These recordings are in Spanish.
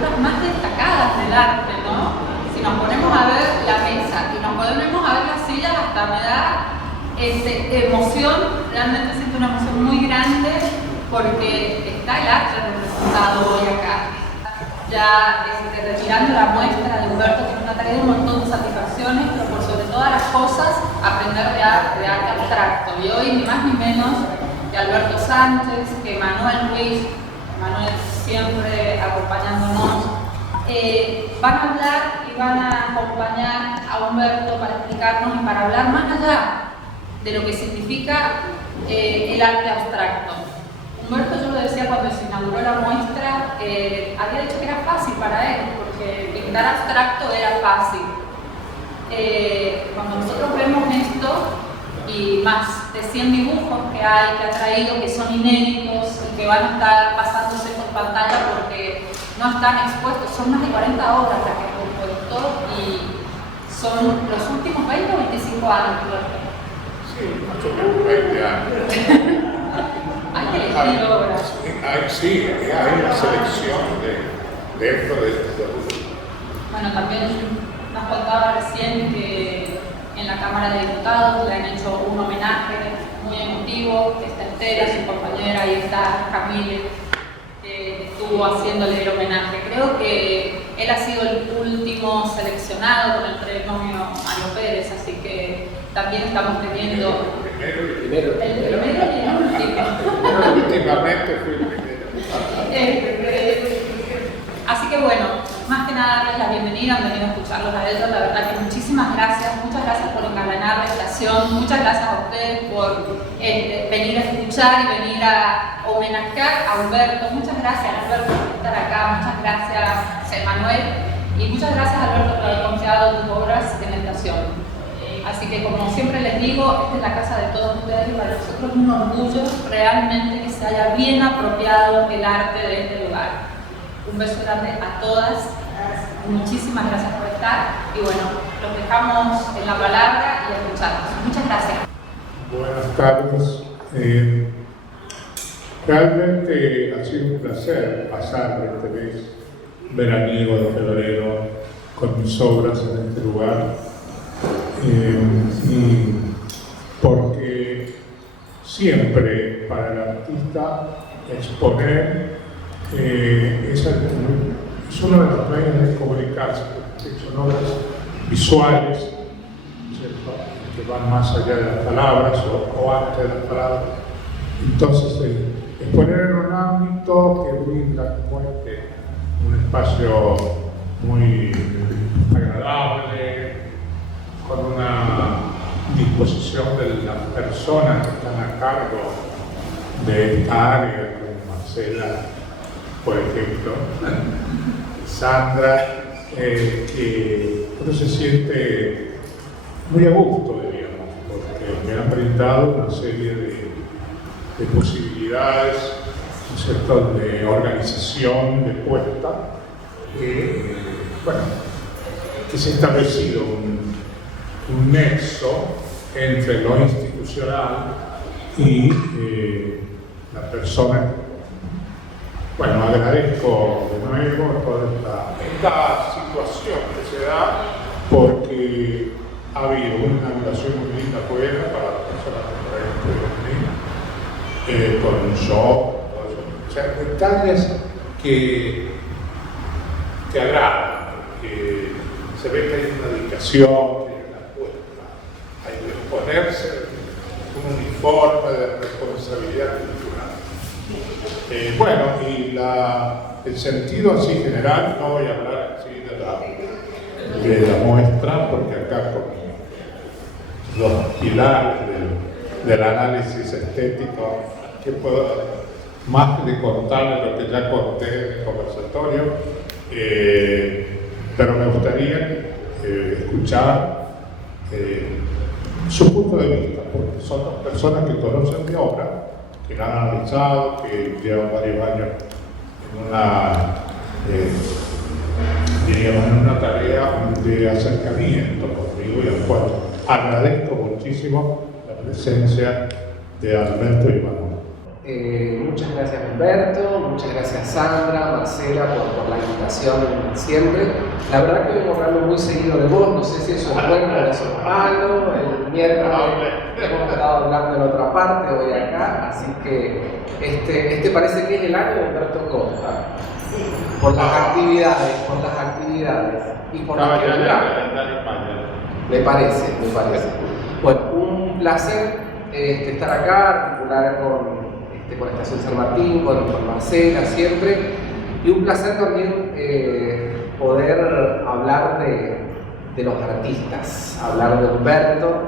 figuras más destacadas del arte, ¿no? Si nos ponemos a ver la mesa y nos ponemos a ver las sillas, hasta me da emoción, realmente siento una emoción muy grande porque está el arte representado hoy acá. Ya retirando la muestra de Humberto, que nos ha traído un montón de satisfacciones, pero por sobre todas las cosas, aprender de arte abstracto. Y hoy ni más ni menos que Alberto Sánchez, que Manuel Ruiz, Manuel siempre acompañándonos, van a hablar y van a acompañar a Humberto para explicarnos y para hablar más allá de lo que significa el arte abstracto. Humberto, yo lo decía cuando se inauguró la muestra, había dicho que era fácil para él, porque pintar abstracto era fácil. Cuando nosotros vemos esto, y más de 100 dibujos que hay, que ha traído, que son inéditos y que van a estar pasándose por pantalla porque no están expuestos, son más de 40 obras las que he compuesto y son los últimos 20 o 25 años. Sí, más o menos 20 años. Hay que elegir obras. Sí, hay una selección dentro de este grupo. Bueno, también nos contaba recién que en la Cámara de Diputados le han hecho un homenaje muy emotivo, que está entera, su compañera, ahí está Camille, que estuvo haciéndole el homenaje. Creo que él ha sido el último seleccionado con el premio Mario Pérez, así que también estamos teniendo El primero y el último. Últimamente fui el primero. Así que bueno, más que nada darles la bienvenida, han venido a escucharlos a ellos, la verdad que muchísimas gracias, muchas gracias por enganar la estación, muchas gracias a ustedes por venir a escuchar y venir a homenajear a Humberto, muchas gracias Alberto por estar acá, muchas gracias Emanuel y muchas gracias Alberto por haber confiado tus obras en la estación. Así que como siempre les digo, esta es la casa de todos ustedes y para nosotros es un orgullo realmente que se haya bien apropiado el arte de este lugar. Un beso grande a todas, muchísimas gracias por estar y bueno, los dejamos en la palabra y a escucharnos. Muchas gracias. Buenas tardes. Realmente ha sido un placer pasar este mes veraniego de febrero con mis obras en este lugar. Y porque siempre para el artista exponer es uno de los medios de comunicarse, son obras visuales, ¿cierto?, que van más allá de las palabras o antes de las palabras. Entonces, exponer en un ámbito que brinda un espacio muy agradable, con una disposición de las personas que están a cargo de esta área, como Marcela, por ejemplo, Sandra, que uno se siente muy a gusto, diríamos, porque me han brindado una serie de posibilidades, ¿no es cierto?, de organización, de puesta, bueno, que se ha establecido un nexo entre lo institucional y la persona. Bueno, agradezco de nuevo toda esta situación que se da porque ha habido una inauguración muy linda afuera para las personas que traen este con un show, o sea, detalles que agradan, que se ve que hay una dedicación, que hay una apuesta, hay que ponerse un uniforme de responsabilidad cultural. Bueno, y el sentido así general, no voy a hablar así de la muestra, porque acá con los pilares del análisis estético, que puedo más de contarles lo que ya conté en el conversatorio, pero me gustaría escuchar su punto de vista, porque son dos personas que conocen mi obra, que la han analizado, que llevan varios años en una tarea de acercamiento conmigo y al cual agradezco muchísimo la presencia de Alberto y Manuel. Muchas gracias Humberto, muchas gracias Sandra, Marcela por la invitación siempre. La verdad que vengo hablando muy seguido de vos, no sé si eso es bueno o eso es malo. El miércoles hemos estado hablando en otra parte, hoy acá, así que este parece que es el año de Humberto Costa. Por las actividades y por la actividad. Me parece. Bueno, un placer estar acá, articular con Estación San Martín, con Marcela siempre, y un placer también poder hablar de los artistas, hablar de Humberto.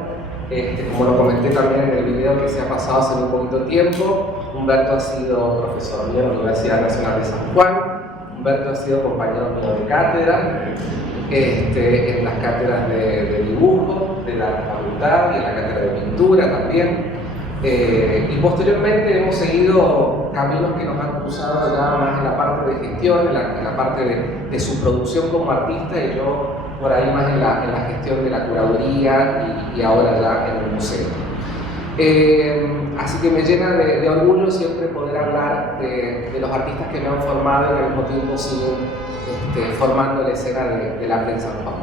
Como lo comenté también en el video que se ha pasado hace muy poquito tiempo, Humberto ha sido profesor mío en la Universidad Nacional de San Juan. Humberto ha sido compañero mío de cátedra, en las cátedras de dibujo, de la facultad y en la cátedra de pintura también. Y posteriormente hemos seguido caminos que nos han cruzado ya más en la parte de gestión, en la parte de su producción como artista, y yo por ahí más en la gestión de la curaduría y ahora ya en el museo. Así que me llena de orgullo siempre poder hablar de los artistas que me han formado y que al mismo tiempo siguen formando la escena del arte en San Juan.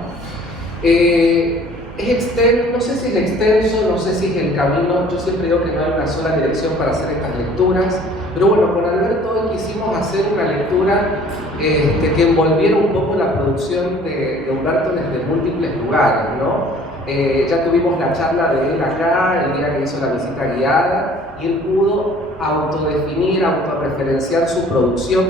Es extenso, no sé si es extenso, no sé si es el camino. Yo siempre digo que no hay una sola dirección para hacer estas lecturas, pero bueno, con Alberto hoy quisimos hacer una lectura que envolviera un poco la producción de Humberto desde múltiples lugares, ¿no? Ya tuvimos la charla de él acá, el día que hizo la visita guiada, y él pudo autodefinir, autorreferenciar su producción.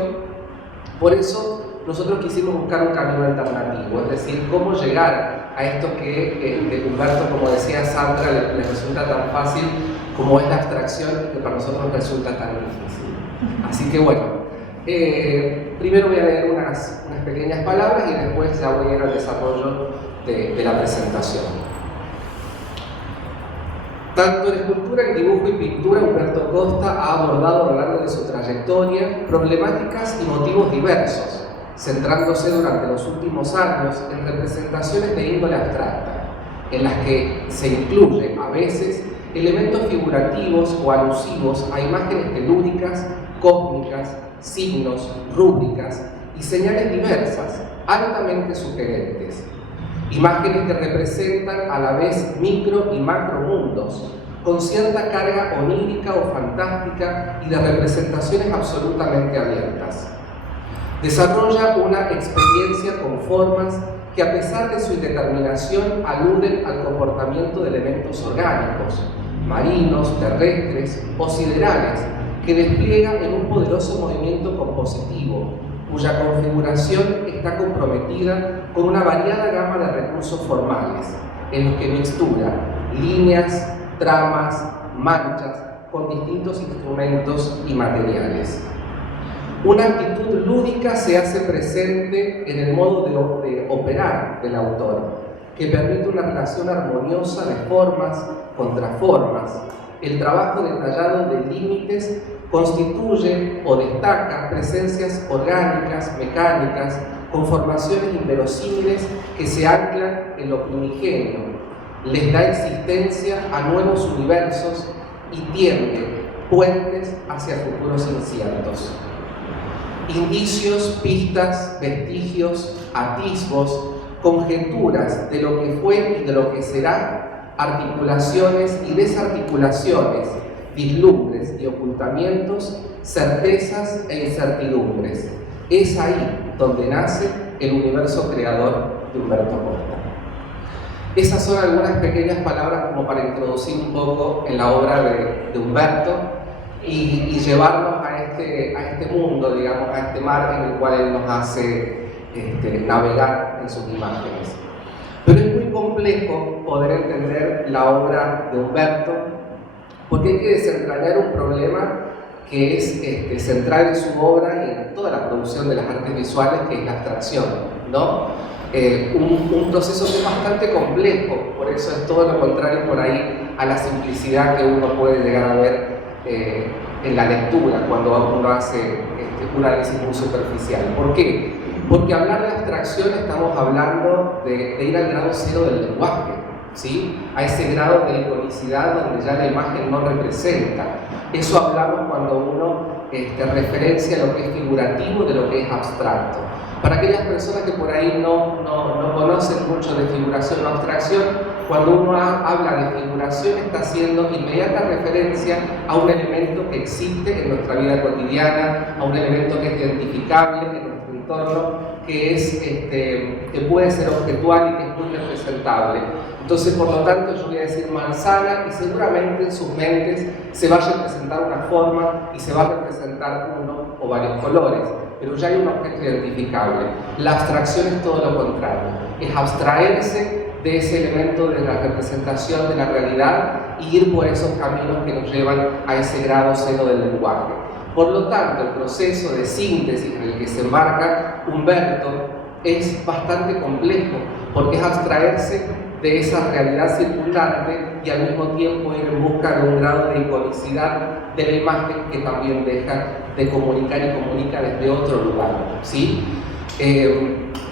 Por eso nosotros quisimos buscar un camino alternativo, es decir, cómo llegar a esto que Humberto, como decía Sandra, le resulta tan fácil como es la abstracción, que para nosotros resulta tan difícil. Así que bueno, primero voy a leer unas pequeñas palabras y después ya voy a ir al desarrollo de la presentación. Tanto en escultura, en dibujo y pintura, Humberto Costa ha abordado a lo largo de su trayectoria problemáticas y motivos diversos, centrándose durante los últimos años en representaciones de índole abstracta, en las que se incluye a veces elementos figurativos o alusivos a imágenes telúricas, cósmicas, signos, rúbricas y señales diversas, altamente sugerentes. Imágenes que representan a la vez micro y macro mundos, con cierta carga onírica o fantástica y de representaciones absolutamente abiertas. Desarrolla una experiencia con formas que, a pesar de su indeterminación, aluden al comportamiento de elementos orgánicos, marinos, terrestres o siderales, que despliega en un poderoso movimiento compositivo, cuya configuración está comprometida con una variada gama de recursos formales, en los que mixtura líneas, tramas, manchas, con distintos instrumentos y materiales. Una actitud lúdica se hace presente en el modo de operar del autor, que permite una relación armoniosa de formas, contraformas. El trabajo detallado de límites constituye o destaca presencias orgánicas, mecánicas, conformaciones inverosímiles que se anclan en lo primigenio, les da existencia a nuevos universos y tiende puentes hacia futuros inciertos. Indicios, pistas, vestigios, atisbos, conjeturas de lo que fue y de lo que será, articulaciones y desarticulaciones, vislumbres y ocultamientos, certezas e incertidumbres. Es ahí donde nace el universo creador de Humberto Costa. Esas son algunas pequeñas palabras como para introducir un poco en la obra de Humberto y llevarnos a este mundo, digamos, a este mar en el cual él nos hace navegar en sus imágenes. Pero es muy complejo poder entender la obra de Humberto porque hay que desentrañar un problema que es central en su obra y en toda la producción de las artes visuales, que es la abstracción, ¿no? Un proceso que es bastante complejo, por eso es todo lo contrario por ahí a la simplicidad que uno puede llegar a ver en la lectura cuando uno hace un análisis muy superficial. ¿Por qué? Porque hablar de abstracción estamos hablando de ir al grado cero del lenguaje, ¿sí? A ese grado de iconicidad donde ya la imagen no representa. Eso hablamos cuando uno referencia lo que es figurativo de lo que es abstracto. Para aquellas personas que por ahí no conocen mucho de figuración o abstracción, cuando uno habla de figuración está haciendo inmediata referencia a un elemento que existe en nuestra vida cotidiana, a un elemento que es identificable en nuestro entorno, que puede ser objetual y que es muy representable. Entonces, por lo tanto, yo voy a decir manzana y seguramente en sus mentes se va a representar una forma y se va a representar uno o varios colores, pero ya hay un objeto identificable. La abstracción es todo lo contrario, es abstraerse de ese elemento de la representación de la realidad y ir por esos caminos que nos llevan a ese grado cero del lenguaje. Por lo tanto, el proceso de síntesis en el que se embarca Humberto es bastante complejo, porque es abstraerse de esa realidad circundante y al mismo tiempo ir en busca de un grado de iconicidad de la imagen que también deja de comunicar y comunica desde otro lugar, ¿sí?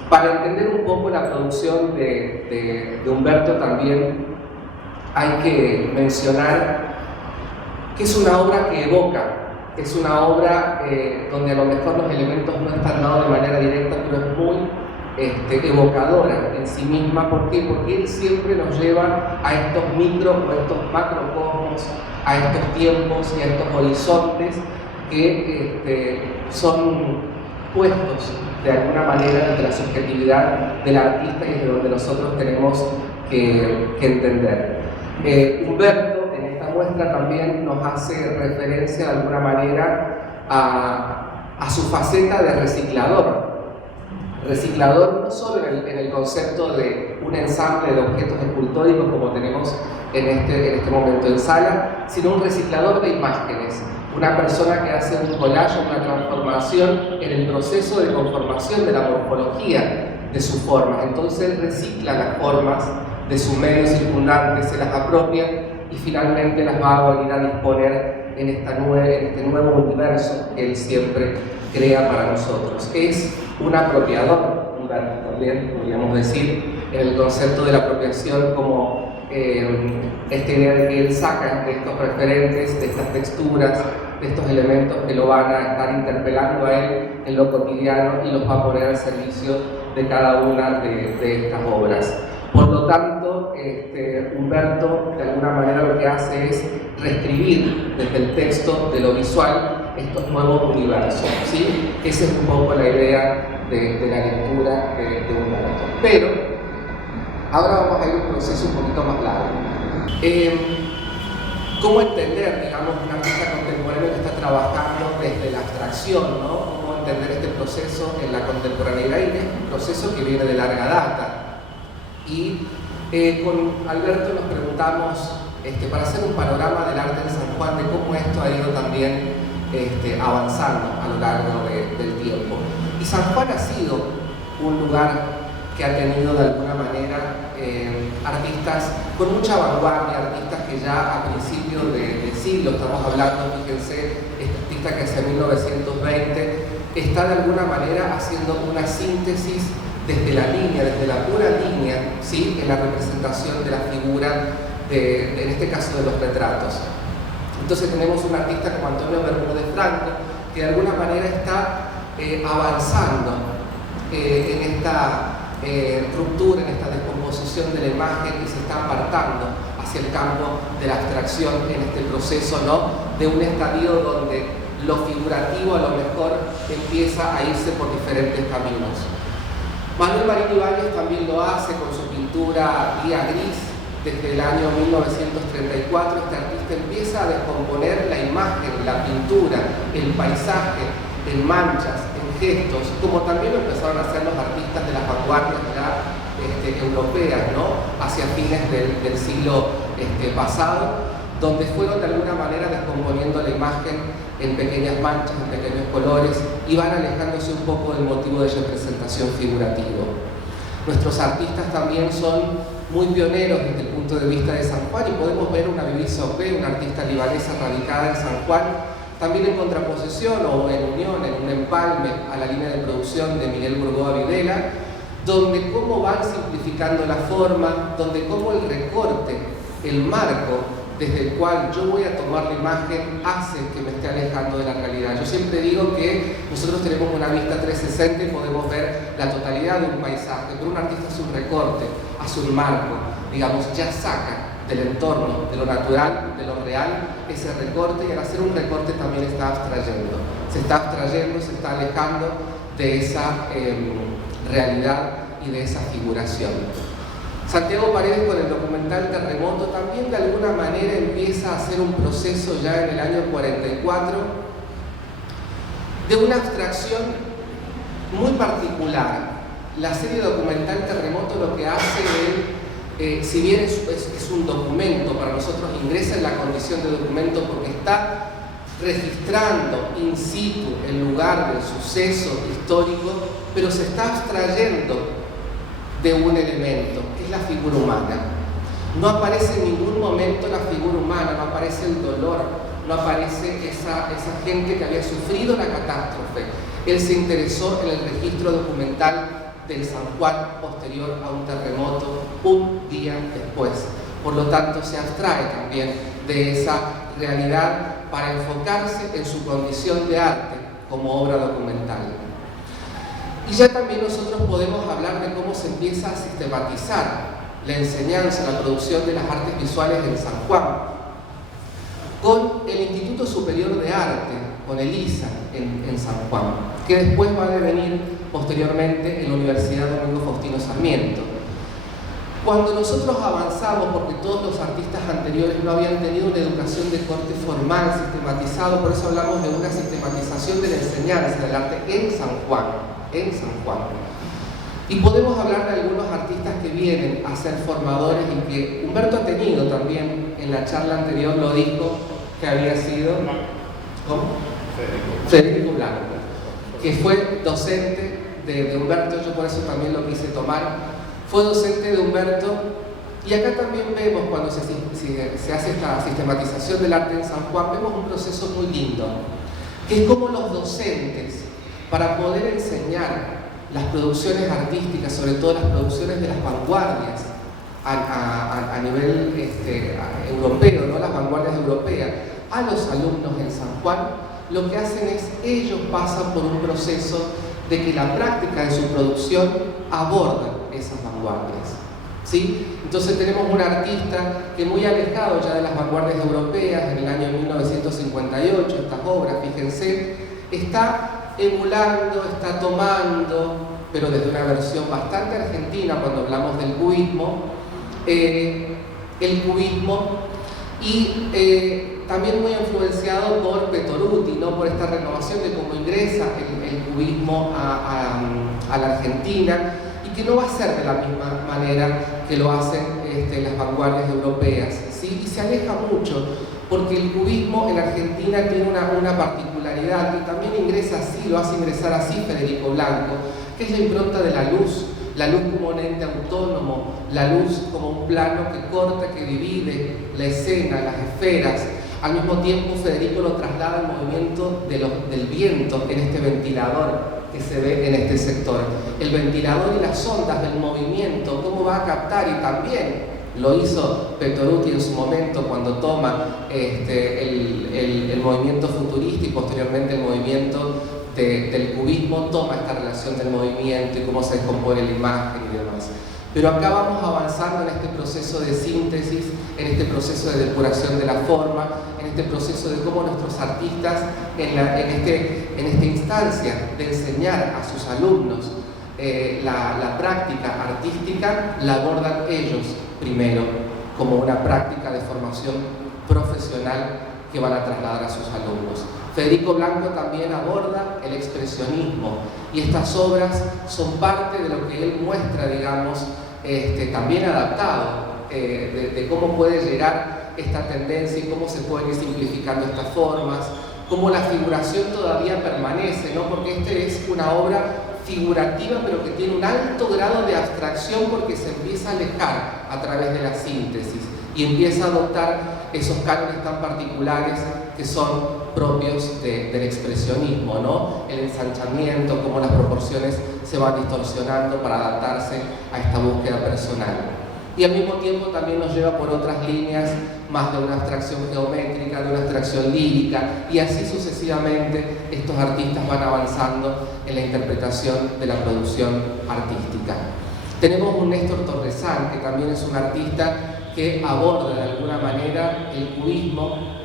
Para entender un poco la producción de Humberto también hay que mencionar que es una obra que evoca, es una obra donde a lo mejor los elementos no están dados de manera directa, pero es muy evocadora en sí misma. ¿Por qué? Porque él siempre nos lleva a estos micro o estos macrocosmos, a estos tiempos y a estos horizontes que son puestos de alguna manera desde la subjetividad del artista y desde donde nosotros tenemos que entender. Humberto en esta muestra también nos hace referencia de alguna manera a su faceta de reciclador. Reciclador no solo en el concepto de un ensamble de objetos escultóricos como tenemos en este momento en sala, sino un reciclador de imágenes, una persona que hace un collage, una transformación en el proceso de conformación de la morfología de sus formas. Entonces él recicla las formas de su medio circundante, se las apropia y finalmente las va a volver a disponer en este nuevo universo que él siempre crea para nosotros. Es un apropiador, Humberto, también podríamos decir, en el concepto de la apropiación como esta idea de que él saca de estos referentes, de estas texturas, de estos elementos que lo van a estar interpelando a él en lo cotidiano y los va a poner al servicio de cada una de estas obras. Por lo tanto, Humberto de alguna manera lo que hace es reescribir desde el texto de lo visual estos nuevos universos, ¿sí? Esa es un poco la idea de la lectura de Humberto. Pero ahora vamos a ir a un proceso un poquito más largo. ¿Cómo entender, digamos, un artista contemporáneo que está trabajando desde la abstracción, ¿no? ¿Cómo entender este proceso en la contemporaneidad? Y es un proceso que viene de larga data. Y con Alberto nos preguntamos, para hacer un panorama del arte de San Juan, de cómo esto ha ido también avanzando a lo largo del tiempo. Y San Juan ha sido un lugar que ha tenido de alguna manera artistas con mucha vanguardia, artistas que ya a principios de siglo, estamos hablando, fíjense, este artista que hacia 1920 está de alguna manera haciendo una síntesis desde la línea, desde la pura línea, ¿sí? En la representación de la figura, en este caso de los retratos. Entonces tenemos un artista como Antonio Bermúdez Franco, que de alguna manera está avanzando en esta ruptura, en esta descomposición de la imagen y se está apartando hacia el campo de la abstracción en este proceso, ¿no? De un estadio donde lo figurativo a lo mejor empieza a irse por diferentes caminos. Manuel Marín Ibáñez también lo hace con su pintura Día Gris. Desde el año 1934 este artista empieza a descomponer la imagen, la pintura, el paisaje, en manchas, en gestos, como también lo empezaron a hacer los artistas de las vanguardias ya europeas, ¿no? Hacia fines del siglo pasado, donde fueron de alguna manera descomponiendo la imagen en pequeñas manchas, en pequeños colores, y van alejándose un poco del motivo de representación figurativo. Nuestros artistas también son muy pioneros desde el punto de vista de San Juan, y podemos ver una Vivi Sopé, una artista libanesa radicada en San Juan, también en contraposición o en unión, en un empalme a la línea de producción de Miguel Burgoa Videla, donde cómo van simplificando la forma, donde cómo el recorte, el marco desde el cual yo voy a tomar la imagen hace que me esté alejando de la realidad. Yo siempre digo que nosotros tenemos una vista 360 y podemos ver la totalidad de un paisaje, pero un artista hace un recorte, hace un marco, digamos, ya saca del entorno, de lo natural, de lo real, ese recorte, y al hacer un recorte también está abstrayendo, se está alejando de esa realidad y de esa figuración. Santiago Paredes, con el documental Terremoto, también de alguna manera empieza a hacer un proceso ya en el año 44 de una abstracción muy particular. La serie documental Terremoto lo que hace es, si bien es un documento, para nosotros ingresa en la condición de documento porque está registrando in situ el lugar del suceso histórico, pero se está abstrayendo de un elemento, que es la figura humana. No aparece en ningún momento la figura humana, no aparece el dolor, no aparece esa gente que había sufrido la catástrofe. Él se interesó en el registro documental del San Juan posterior a un terremoto un día después. Por lo tanto, se abstrae también de esa realidad para enfocarse en su condición de arte como obra documental. Y ya también nosotros podemos hablar de cómo se empieza a sistematizar la enseñanza, la producción de las artes visuales en San Juan, con el Instituto Superior de Arte, con el ISA en San Juan, que después va a devenir posteriormente en la Universidad Domingo Faustino Sarmiento. Cuando nosotros avanzamos, porque todos los artistas anteriores no habían tenido una educación de corte formal, sistematizado, por eso hablamos de una sistematización de la enseñanza del arte en San Juan. Y podemos hablar de algunos artistas que vienen a ser formadores y que Humberto ha tenido también en la charla anterior, lo dijo, que había sido ¿cómo? Federico Blanco, que fue docente de Humberto. Yo por eso también lo quise tomar. Fue docente de Humberto, y acá también vemos, cuando se hace esta sistematización del arte en San Juan, vemos un proceso muy lindo, que es como los docentes, para poder enseñar las producciones artísticas, sobre todo las producciones de las vanguardias a nivel europeo, ¿no? Las vanguardias europeas, a los alumnos en San Juan, lo que hacen es, ellos pasan por un proceso de que la práctica en su producción aborda esas vanguardias, ¿sí? Entonces tenemos un artista que, muy alejado ya de las vanguardias europeas, en el año 1958, estas obras, fíjense, está emulando, está tomando, pero desde una versión bastante argentina, cuando hablamos del cubismo, el cubismo, y también muy influenciado por Petoruti, ¿no? Por esta renovación de cómo ingresa el cubismo a la Argentina, y que no va a ser de la misma manera que lo hacen las vanguardias europeas, ¿sí? Y se aleja mucho, porque el cubismo en Argentina tiene una particularidad, que también ingresa así, lo hace ingresar así Federico Blanco, que es la impronta de la luz como un ente autónomo, la luz como un plano que corta, que divide la escena, las esferas. Al mismo tiempo, Federico lo traslada al movimiento del viento en este ventilador que se ve en este sector. El ventilador y las ondas del movimiento, cómo va a captar, y también lo hizo Petoruti en su momento cuando toma el movimiento futurista y posteriormente el movimiento del cubismo, toma esta relación del movimiento y cómo se descompone la imagen y demás. Pero acá vamos avanzando en este proceso de síntesis, en este proceso de depuración de la forma, en este proceso de cómo nuestros artistas en esta instancia de enseñar a sus alumnos la práctica artística, la abordan ellos primero como una práctica de formación profesional que van a trasladar a sus alumnos. Federico Blanco también aborda el expresionismo, y estas obras son parte de lo que él muestra, digamos, también adaptado, de cómo puede llegar esta tendencia y cómo se pueden ir simplificando estas formas, cómo la figuración todavía permanece, ¿no? Porque es una obra figurativa, pero que tiene un alto grado de abstracción, porque se empieza a alejar a través de la síntesis y empieza a adoptar esos cánones tan particulares que son propios del expresionismo, ¿no? El ensanchamiento, cómo las proporciones se van distorsionando para adaptarse a esta búsqueda personal. y al mismo tiempo también nos lleva por otras líneas más de una abstracción geométrica, de una abstracción lírica, y así sucesivamente estos artistas van avanzando en la interpretación de la producción artística. Tenemos un Néstor Torresán, que también es un artista que aborda de alguna manera el cubismo,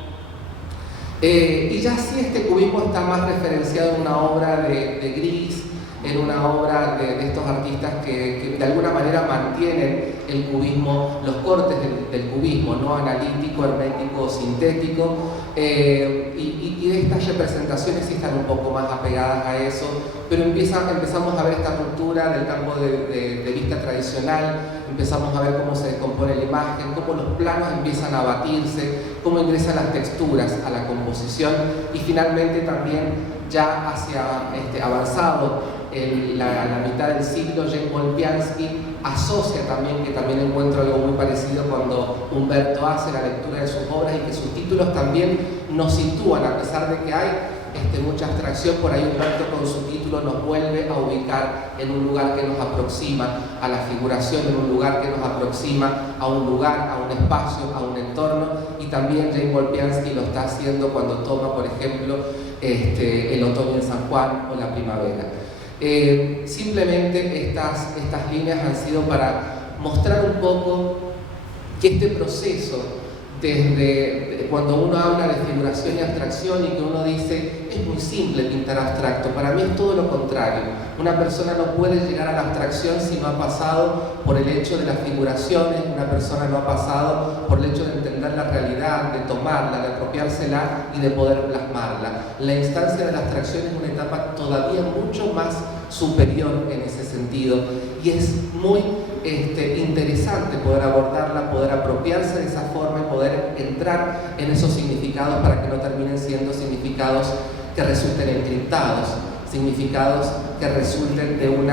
y ya sí este cubismo está más referenciado en una obra de Gris, en una obra de estos artistas que de alguna manera mantienen el cubismo, los cortes del cubismo, ¿no? Analítico, hermético, sintético, y estas representaciones sí están un poco más apegadas a eso, pero empezamos a ver esta ruptura del campo de vista tradicional, empezamos a ver cómo se descompone la imagen, cómo los planos empiezan a batirse, cómo ingresan las texturas a la composición, y finalmente también ya hacia avanzado la mitad del siglo, Jane Volpiansky asocia también, que también encuentro algo muy parecido cuando Humberto hace la lectura de sus obras, y que sus títulos también nos sitúan, a pesar de que hay mucha abstracción, por ahí Humberto con su título nos vuelve a ubicar en un lugar que nos aproxima a la figuración, en un lugar que nos aproxima a un lugar, a un espacio, a un entorno, y también Jane Volpiansky lo está haciendo cuando toma, por ejemplo, el otoño en San Juan o la primavera. Simplemente estas líneas han sido para mostrar un poco que este proceso, desde cuando uno habla de figuración y abstracción y que uno dice es muy simple pintar abstracto, para mí es todo lo contrario. Una persona no puede llegar a la abstracción si no ha pasado por el hecho de las figuraciones, una persona no ha pasado por el hecho de entender la realidad, de tomarla, de apropiársela y de poder plasmarla. La instancia de la abstracción es una etapa todavía mucho más superior en ese sentido, y es muy interesante poder abordarla, poder apropiarse de esa forma y poder entrar en esos significados para que no terminen siendo significados que resulten encriptados, significados que resulten de un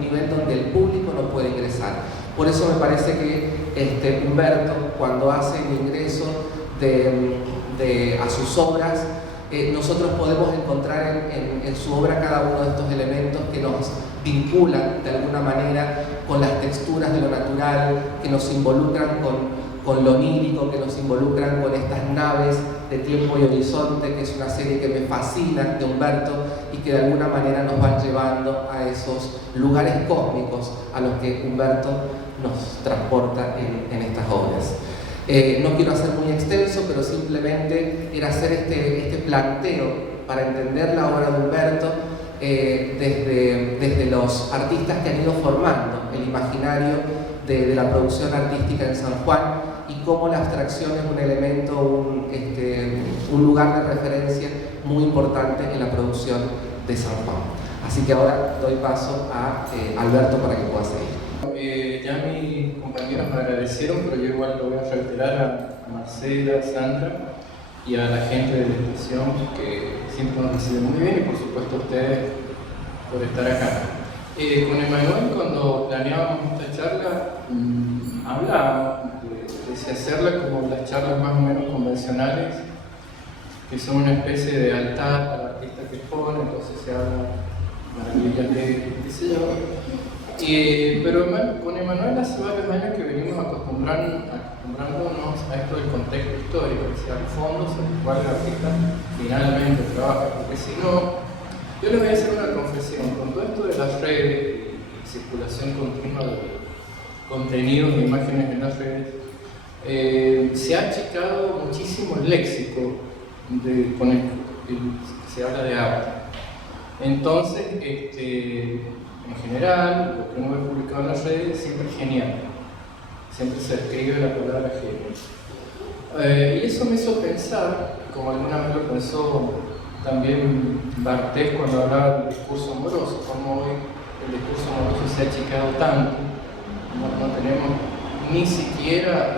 nivel donde el público no puede ingresar. Por eso me parece que Humberto, cuando hace el ingreso a sus obras, nosotros podemos encontrar en su obra cada uno de estos elementos que nos vinculan de alguna manera con las texturas de lo natural, que nos involucran con lo onírico, que nos involucran con estas naves de Tiempo y Horizonte, que es una serie que me fascina de Humberto y que de alguna manera nos van llevando a esos lugares cósmicos a los que Humberto nos transporta en estas obras. No quiero hacer muy extenso, pero simplemente era hacer este planteo para entender la obra de Humberto desde los artistas que han ido formando el imaginario de la producción artística en San Juan, y cómo la abstracción es un elemento, un lugar de referencia muy importante en la producción de San Juan. Así que ahora doy paso a Alberto para que pueda seguir. Ya mis compañeros me agradecieron, pero yo igual lo voy a reiterar a Marcela, Sandra y a la gente de la estación, que siempre nos reciben muy bien, y por supuesto a ustedes por estar acá. Con Emanuel, cuando planeábamos esta charla, hablábamos de hacerla como las charlas más o menos convencionales, que son una especie de altar al artista que expone, entonces se habla maravillas de qué sé yo. Pero con Emanuel hace varios años que venimos acostumbrándonos a esto del contexto histórico, que sea el fondo sobre el cual el artista finalmente trabaja, porque si no, yo les voy a hacer una confesión. Con todo esto de las redes, circulación continua de contenidos e imágenes en las redes, se ha achicado muchísimo el léxico con el que se habla de arte. Entonces, en general, lo que uno ve publicado en las redes siempre es genial, siempre se escribe la palabra genio. Y eso me hizo pensar, como alguna vez lo pensó también Barthes cuando hablaba del discurso amoroso, como hoy el discurso amoroso se ha achicado tanto, no tenemos ni siquiera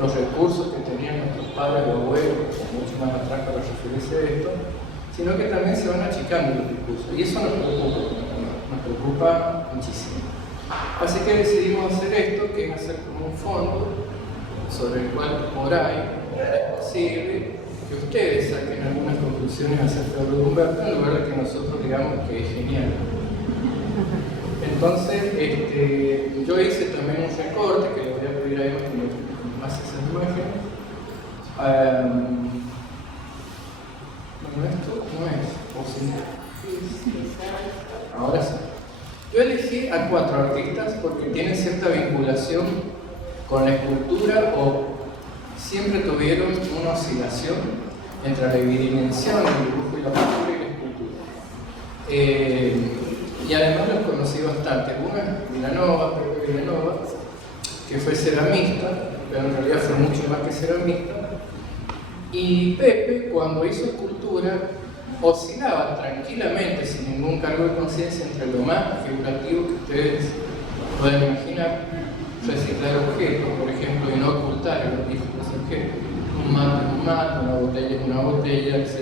los recursos que tenían nuestros padres o abuelos, mucho más atrás para referirse a esto, sino que también se van achicando los discursos, y eso nos preocupa muchísimo. Así que decidimos hacer esto, que es hacer como un fondo sobre el cual por ahí es posible que ustedes saquen algunas conclusiones acerca de Humberto, en lugar de que nosotros digamos que es genial. Entonces, Yo hice también un recorte que le voy a pedir a Emma que me pase esas imágenes. Bueno, esto no es, o sí. Ahora sí. Yo elegí a 4 artistas porque tienen cierta vinculación con la escultura o siempre tuvieron una oscilación entre la bidimensión, el dibujo y la pintura y la escultura. Y además los conocí bastante. Una, Pepe Villanova, que fue ceramista, pero en realidad fue mucho más que ceramista. Y Pepe, cuando hizo escultura, oscilaba tranquilamente, sin ningún cargo de conciencia, entre lo más figurativo que ustedes pueden imaginar, reciclar objetos, por ejemplo, y no ocultar los distintos objetos, un mate, una botella es una botella, etc.,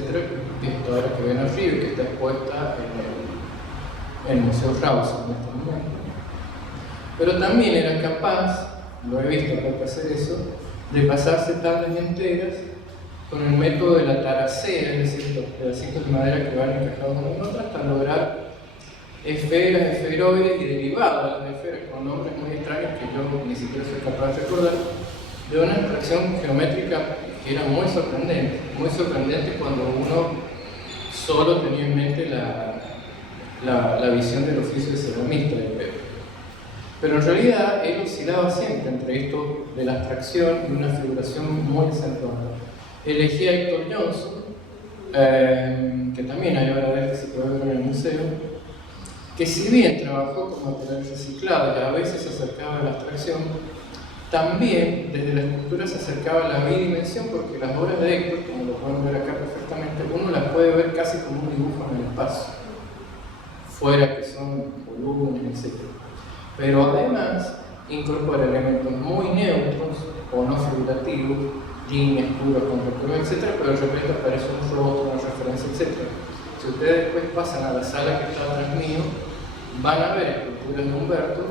que es toda la que ven arriba y que está expuesta en el Museo Rawson en este momento. Pero también era capaz, lo he visto para hacer eso, de pasarse tardes enteras con el método de la taracea, es decir, los pedacitos de madera que van encajados una en otra, hasta lograr esferas, esferoides y derivados de las esferas con nombres muy extraños que yo ni siquiera soy capaz de recordar, de una abstracción geométrica que era muy sorprendente cuando uno solo tenía en mente la visión del oficio de ceramista de Pepe. Pero en realidad él oscilaba siempre entre esto de la abstracción y una figuración muy acentuada. Elegí a Héctor Johnson, que también hay obra de él que se puede ver en el museo, que si bien trabajó con material reciclado y a veces se acercaba a la abstracción, también desde la escultura se acercaba a la bidimensión, porque las obras de Héctor, como lo pueden ver acá perfectamente, uno las puede ver casi como un dibujo en el espacio, fuera que son volúmenes, etc. Pero además incorpora elementos muy neutros o no figurativos, líneas, curvas, contracturas, etc., pero de repente aparece un rostro, una referencia, etc. Si ustedes después pasan a la sala que está atrás mío, van a ver esculturas de Humberto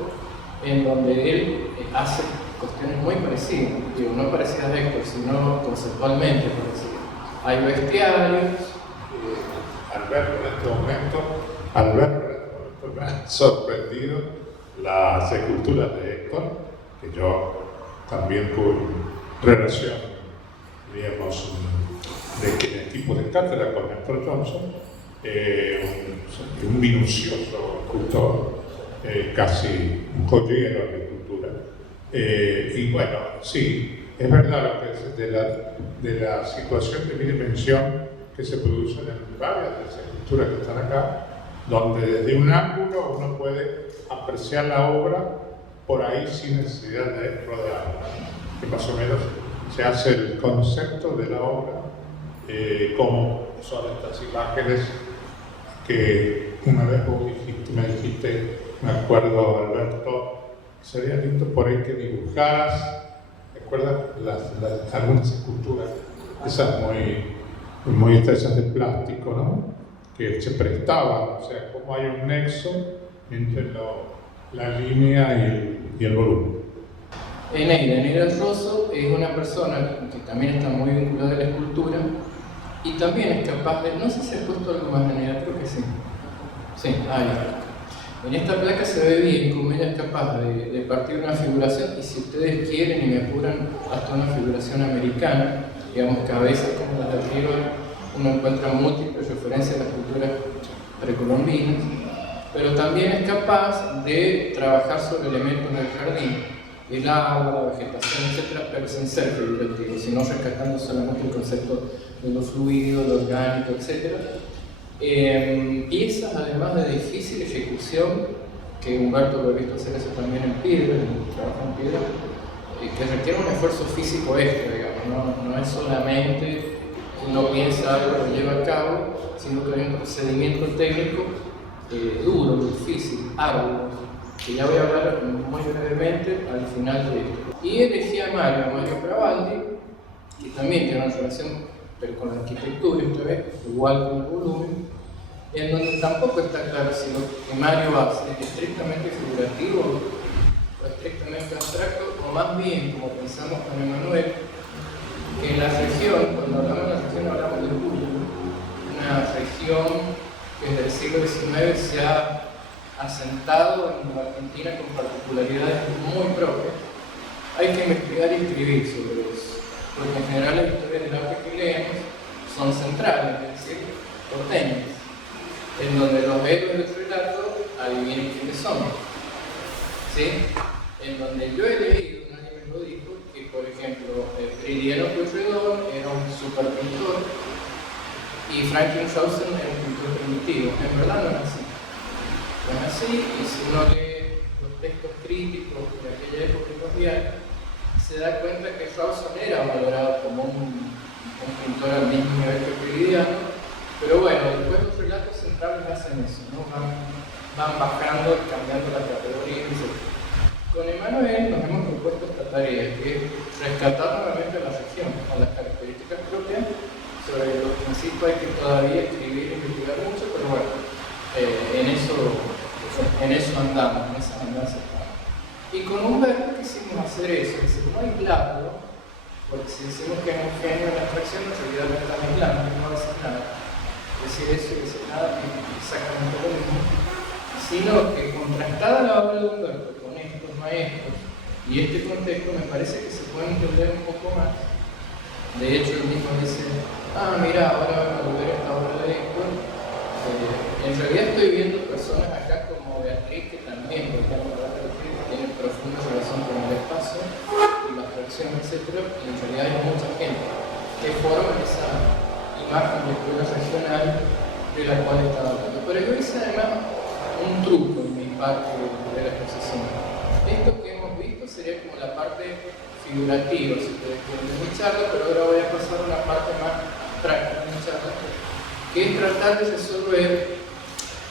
en donde él hace cuestiones muy parecidas, digo, no parecidas a Héctor, sino conceptualmente parecidas. Hay bestiarios. Alberto, en este momento me han sorprendido las esculturas de Héctor, que yo también tuve relación, digamos, de equipo de cátedra con Héctor Johnson, un minucioso escultor, casi un joyero de escultura. Y bueno, sí, es verdad lo que es de la situación de bidimensión que se produce en varias de las esculturas que están acá, donde desde un ángulo uno puede apreciar la obra por ahí sin necesidad de rodearla, que más o menos se hace el concepto de la obra, como son estas imágenes que una vez vos me dijiste, me acuerdo, Alberto, sería lindo por ahí que dibujaras, ¿recuerdas? Algunas esculturas, esas muy estrechas de plástico, ¿no? Que se prestaban, o sea, como hay un nexo entre la línea y el volumen. Eneida Rosso es una persona que también está muy vinculada a la escultura y también es capaz de, no sé si he puesto algo más en ella, creo que sí. Sí, ahí está. En esta placa se ve bien cómo ella es capaz de partir una figuración y si ustedes quieren y me apuran, hasta una figuración americana, digamos que a veces como las de arriba uno encuentra múltiples referencias a las culturas precolombinas, pero también es capaz de trabajar sobre elementos del jardín, el agua, la vegetación, etc., pero sin ser figurativo, sino rescatando solamente el concepto de lo fluido, lo orgánico, etc. Piezas además de difícil ejecución, que Humberto lo he visto hacer eso también en piedra, en trabajo en piedra, que requiere un esfuerzo físico extra, digamos, no es solamente que uno piensa algo, lo lleva a cabo, sino que hay un procedimiento técnico duro, difícil, arduo, que ya voy a hablar muy brevemente al final de esto. Y elegí a Mario Pravaldi, que también tiene una relación pero con la arquitectura, esta vez, igual con el volumen, en donde tampoco está claro si lo que Mario hace es estrictamente figurativo o estrictamente abstracto, o más bien, como pensamos con Emanuel, que en la región, cuando hablamos de la región hablamos de Cuyo, una región que desde el siglo XIX se ha asentado en la Argentina con particularidades muy propias, hay que investigar y escribir sobre eso, porque en general las historias del arte que leemos son centrales, es decir, porteñas, en donde los héroes del relato adivinen quiénes son, ¿sí? En donde yo he leído, nadie me lo dijo, que por ejemplo Prilidiano Pueyrredón era un super pintor y Franklin Chaucer era un pintor primitivo. En verdad no es así. No es así, y si uno lee los textos críticos de aquella época colonial, se da cuenta que Chaucer era valorado como un pintor al mismo nivel que Prilidiano, pero bueno, después los relatos centrales hacen eso, ¿no? Van bajando y cambiando la categoría, etc. Con Emanuel nos hemos propuesto esta tarea, que es rescatar nuevamente a la región, con las características propias, sobre los que insisto hay que todavía escribir e investigar mucho, pero bueno, en eso andamos, en esa andanza estamos. Y con Humberto quisimos hacer eso, es decir, no aislarlo, porque si decimos que es un genio de la abstracción, en realidad no estamos aislando, no va a decir nada. Decir eso y decir nada es exactamente lo mismo, sino que contrastada la obra de Humberto con estos maestros y este contexto, me parece que se puede entender un poco más. De hecho, él mismo dice, mira, ahora voy a volver a esta obra de Héctor. En realidad estoy viendo personas acá como Beatriz, que también, por ejemplo, tiene profunda relación con el espacio y la abstracción, etc. Y en realidad hay mucha gente que forma esa imagen de escuela regional de la cual estaba hablando. Pero yo hice además un truco en mi parte de la exposición. Esto que hemos visto sería como la parte figurativa, si ustedes quieren, de mi charla, pero ahora voy a pasar a una parte más práctica de mi charla, que es tratar de resolver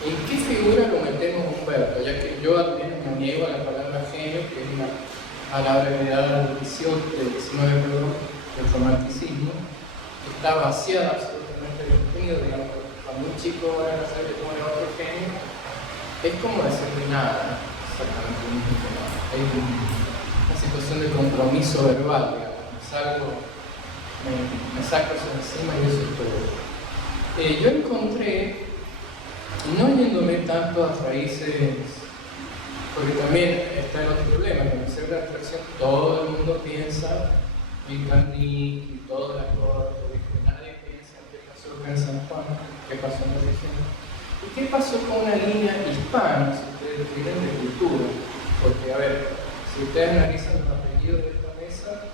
en qué figura lo metemos Humberto, ya que yo al menos me niego a la palabra genio, que es una palabra heredada del 19, del romanticismo, que está vaciada absolutamente de contenido, digamos, cuando un chico va a hacer que pone otro genio, es como decirle nada, exactamente lo mismo que nada. Hay una situación de compromiso verbal, digamos, me saco eso encima y eso es todo. Yo encontré, no yéndome tanto a raíces, porque también está el otro problema, que en el cerebro de abstracción todo el mundo piensa en Kandinsky y todas las cosas, que nadie piensa en qué pasó en San Juan, qué pasó en la región. ¿Y qué pasó con una línea hispana, si ustedes quieren, de cultura? Porque, a ver, si ustedes analizan los apellidos de esta mesa,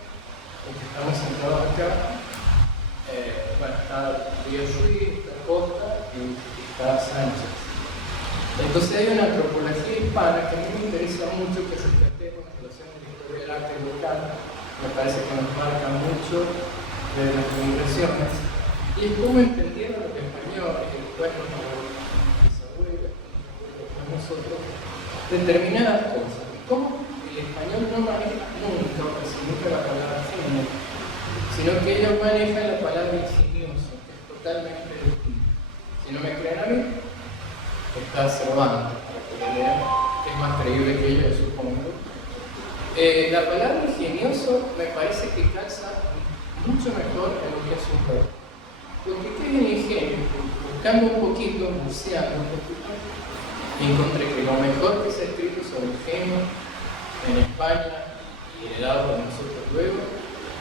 en que estamos sentados acá, está Río Ruiz, está Costa y está Sánchez. Entonces hay una antropología hispana que a mí me interesa mucho que rescatemos en relación a la historia del arte local. Me parece que nos marca mucho de las migraciones. Y es cómo entendieron los españoles, y después los bisabuelos, nosotros, determinadas cosas. Cómo el español no maneja nunca o casi nunca la palabra genio, sino que ellos manejan la palabra ingenioso, que es totalmente distinto. Si no me creen a mí, está Cervantes, para que lo lean, que es más creíble que yo, supongo. La palabra ingenioso me parece que calza mucho mejor en lo que es un juego. Porque ¿qué es el ingenio? Buscando un poquito, buceando un poquito, encontré que lo mejor que se ha escrito sobre el genio en España y heredado por nosotros luego,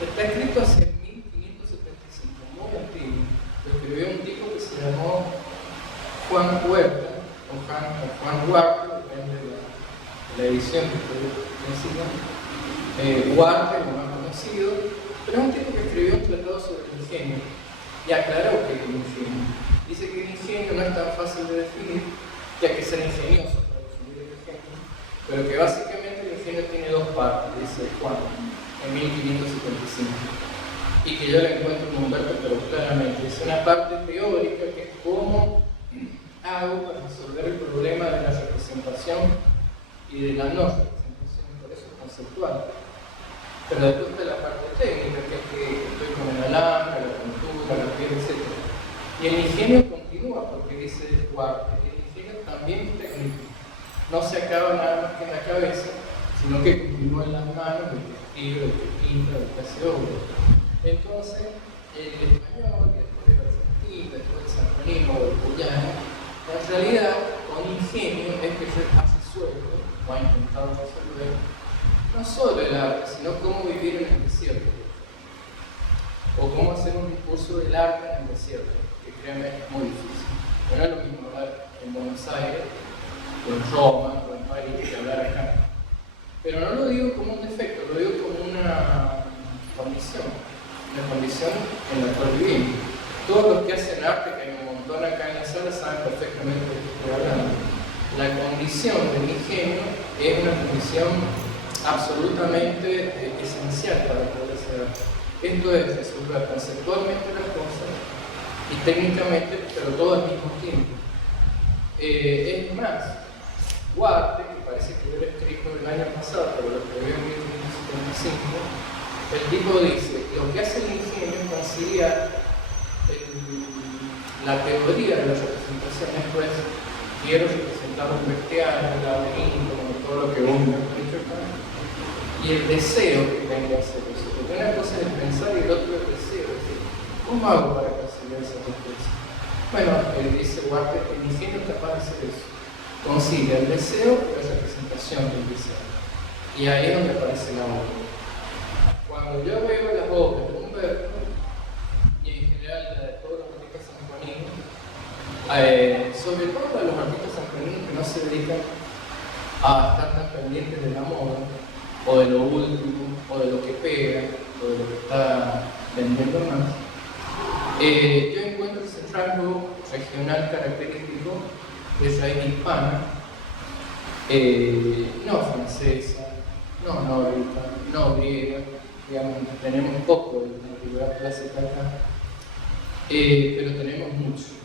está escrito hace 1575, muy antiguo. Lo escribió un tipo que se llamó Juan Huerta, o Juan Huerta, depende de la edición que ustedes consigan. Huerta, lo más conocido, pero es un tipo que escribió un tratado sobre el ingenio y aclaró que es el ingenio. Dice que el ingenio no es tan fácil de definir, que hay que ser ingenioso para definir el ingenio, pero que básicamente el ingenio tiene dos partes, dice Juan, en 1575. Y que yo le encuentro en Humberto, pero claramente es una parte teórica que es cómo hago para resolver el problema de la representación y de la no representación, por eso es conceptual. Pero después está la parte técnica, que es que estoy con el alambre, la pintura, la piel, etc. Y el ingenio continúa, porque dice Duarte, el ingenio también es técnico. No se acaba nada más que en la cabeza, sino que continúa en las manos del que escribe, del que pinta, del que hace obra. Entonces, el español, después del argentino, después del sanjuanino o del cuyano, en realidad, con un ingenio es que resuelve, o ha intentado resolver, no solo el arte, sino cómo vivir en el desierto, o cómo hacer un discurso del arte en el desierto, que créanme es muy difícil. No es lo mismo hablar en Buenos Aires, o en Roma, o en París, que hablar acá. Pero no lo digo como un defecto, lo digo como una condición en la cual vivimos. Todos los que hacen arte, que hay un montón acá en la sala, saben perfectamente de qué estoy hablando. La condición del ingenio es una condición absolutamente esencial para poder hacer arte. Esto es resolver conceptualmente las cosas y técnicamente, pero todo al mismo tiempo. Es más, Huarte, que parece que hubiera escrito el año pasado, pero lo escribió en 1975, el tipo dice, lo que hace el ingenio es conciliar la teoría de la representación, esto es, quiero representar un bestiario, un laberinto, como todo lo que uno ha dicho acá, y el deseo que tengo de hacer eso. Porque una cosa es pensar y el otro es el deseo, es decir, ¿cómo hago para conciliar esas dos cosas? Bueno, dice Huarte, el ingenio es capaz de hacer eso, concilia el deseo y la representación del deseo. Y ahí es donde aparece la obra. Cuando yo veo las obras de Humberto, y en general la de todos los artistas sanjuaninos, sobre todo de los artistas sanjuaninos que no se dedican a estar tan pendientes de la moda, o de lo último, o de lo que pega, o de lo que está vendiendo más, yo encuentro ese rasgo regional característico de raíz hispana, no francesa, no nórdica, no griega, digamos, tenemos poco de la antigüedad clásica acá, pero tenemos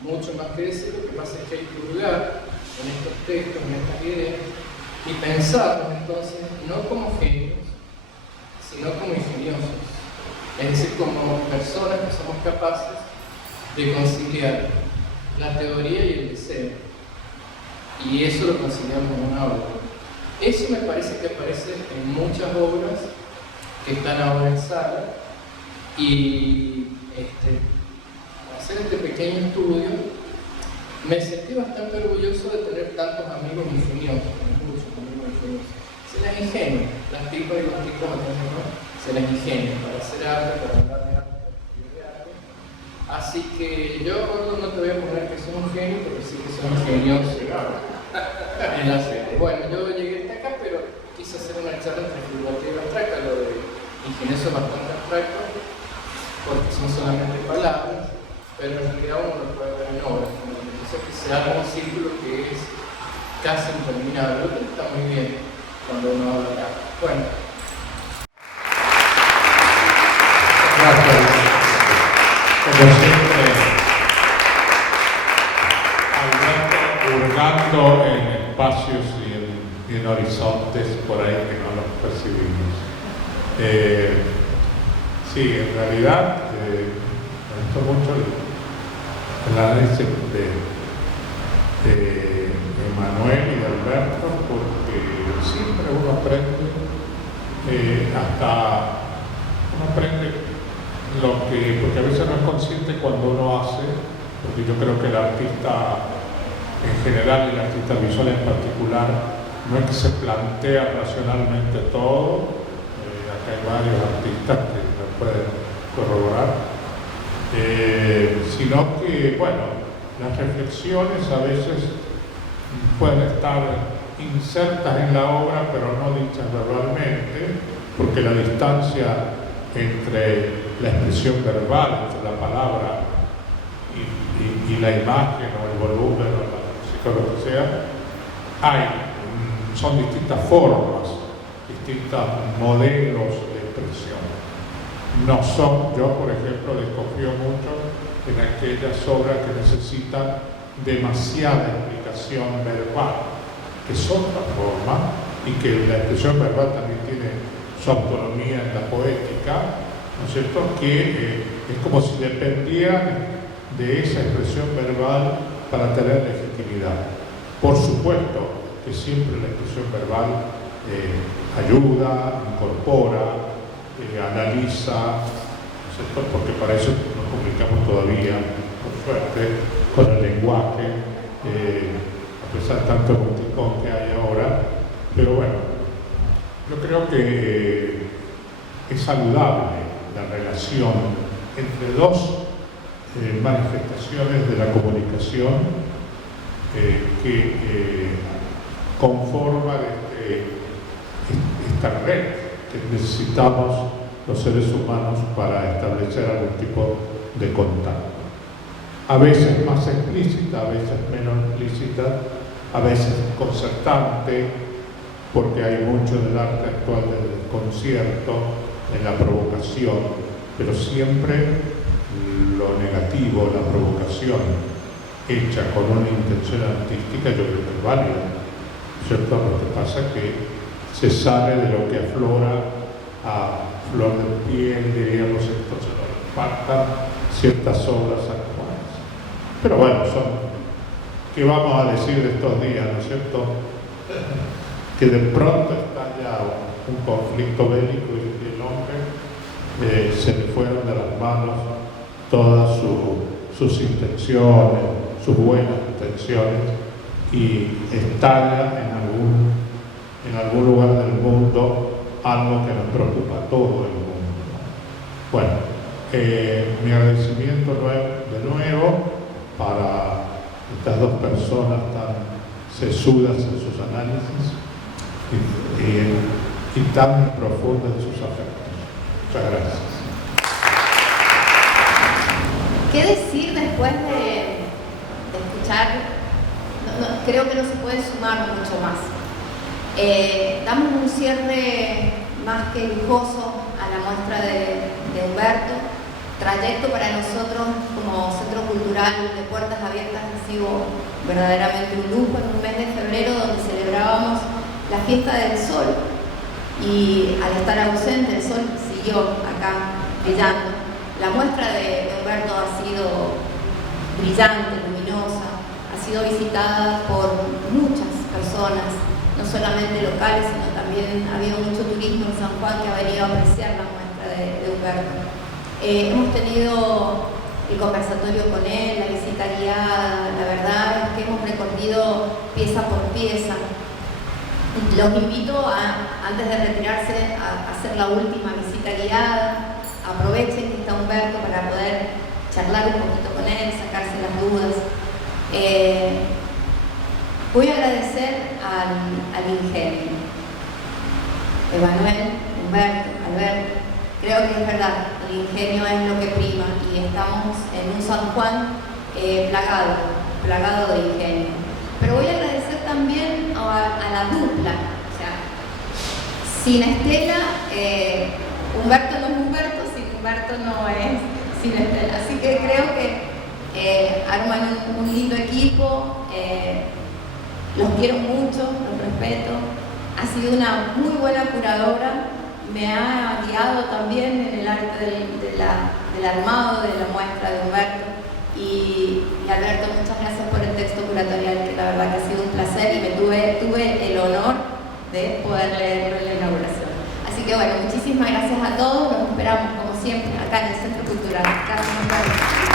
mucho más que decir. Lo que pasa es que hay que hurgar en estos textos, en estas ideas, y pensarlos entonces no como genios, sino como ingeniosos, es decir, como personas que somos capaces de conciliar la teoría y el deseo, y eso lo conciliamos en una obra. Eso me parece que aparece en muchas obras que están ahora en sala, y hacer este pequeño estudio me sentí bastante orgulloso de tener tantos amigos ingeniosos, muchos amigos ingeniosos. Se las ingenian, las tipas y los tipos ¿no? Se las ingenian para hacer arte, para hablar de arte, para escribir de arte. Así que yo no te voy a poner que soy un genio, pero sí que soy ingenioso en la serie. Bueno, yo llegué hasta acá, pero quise hacer una charla entre figurativa y abstracta. Lo de ingenioso es bastante abstracto, porque son solamente palabras, pero en realidad uno lo puede ver en obras. Entonces que se haga un círculo que es casi interminable, lo que está muy bien cuando uno habla acá. Bueno. Gracias. Como siempre, hurgando en espacios y en horizontes por ahí que no los percibimos. Sí, en realidad, me gustó mucho el análisis de Manuel y de Alberto, porque siempre uno aprende, porque a veces no es consciente cuando uno hace, porque yo creo que el artista en general y el artista visual en particular no es que se plantea racionalmente todo. Acá hay varios artistas que lo pueden corroborar, sino que, bueno, las reflexiones a veces pueden estar insertas en la obra, pero no dichas verbalmente, porque la distancia entre la expresión verbal, entre la palabra y la imagen o el volumen o la música o lo que sea, son distintas formas, distintos modelos de expresión. No son, yo por ejemplo desconfío mucho en aquellas obras que necesitan demasiada explicación verbal, que son otra forma, y que la expresión verbal también tiene su autonomía en la poética, ¿no es cierto?, que es como si dependieran de esa expresión verbal para tener legitimidad. Por supuesto que siempre la expresión verbal ayuda, incorpora, analiza, ¿no es cierto?, porque para eso nos comunicamos todavía, por suerte, con el lenguaje, a pesar de tanto boticón que hay ahora. Pero bueno, yo creo que es saludable la relación entre dos manifestaciones de la comunicación que conforman esta red que necesitamos los seres humanos para establecer algún tipo de contacto. A veces más explícita, a veces menos explícita, a veces concertante, porque hay mucho del arte actual del desconcierto, en la provocación, pero siempre lo negativo, la provocación hecha con una intención artística, yo creo que es válida, ¿cierto? Lo que pasa es que se sale de lo que aflora a flor de piel, diríamos, entonces nos faltan ciertas obras actuales. Pero bueno, ¿qué vamos a decir de estos días, no es cierto? Que de pronto está ya un conflicto bélico y el hombre se le fueron de las manos todas sus intenciones, sus buenas intenciones, y estalla en algún lugar del mundo algo que nos preocupa a todo el mundo. Bueno, mi agradecimiento de nuevo para estas dos personas tan sesudas en sus análisis y tan profundas en sus afectos. Muchas gracias. ¿Qué decir después de escuchar? Creo que no se puede sumar mucho más. Damos un cierre más que lujoso a la muestra de Humberto. Trayecto para nosotros como Centro Cultural de Puertas Abiertas ha sido verdaderamente un lujo en un mes de febrero donde celebrábamos la fiesta del sol, y al estar ausente el sol siguió acá brillando. La muestra de Humberto ha sido brillante, luminosa, ha sido visitada por muchas personas, no solamente locales, sino también ha habido mucho turismo en San Juan que ha venido a apreciar la muestra de Humberto. Hemos tenido el conversatorio con él, la visita guiada, la verdad es que hemos recorrido pieza por pieza. Los invito antes de retirarse a hacer la última visita guiada. Aprovechen que está Humberto para poder charlar un poquito con él, sacarse las dudas. Voy a agradecer al ingenio. Emanuel, Humberto, Alberto, creo que es verdad, el ingenio es lo que prima y estamos en un San Juan plagado de ingenio. Pero voy a agradecer también a la dupla, o sea, sin Estela, Humberto no es Humberto, sin Humberto no es sin Estela. Así que creo que arman un lindo equipo, los quiero mucho, los respeto. Ha sido una muy buena curadora, me ha guiado también en el arte del armado de la muestra de Humberto. Y Alberto, muchas gracias por el texto curatorial, que la verdad que ha sido un placer y tuve el honor de poder leerlo en la inauguración. Así que bueno, muchísimas gracias a todos, nos esperamos como siempre acá en el Centro Cultural. Gracias.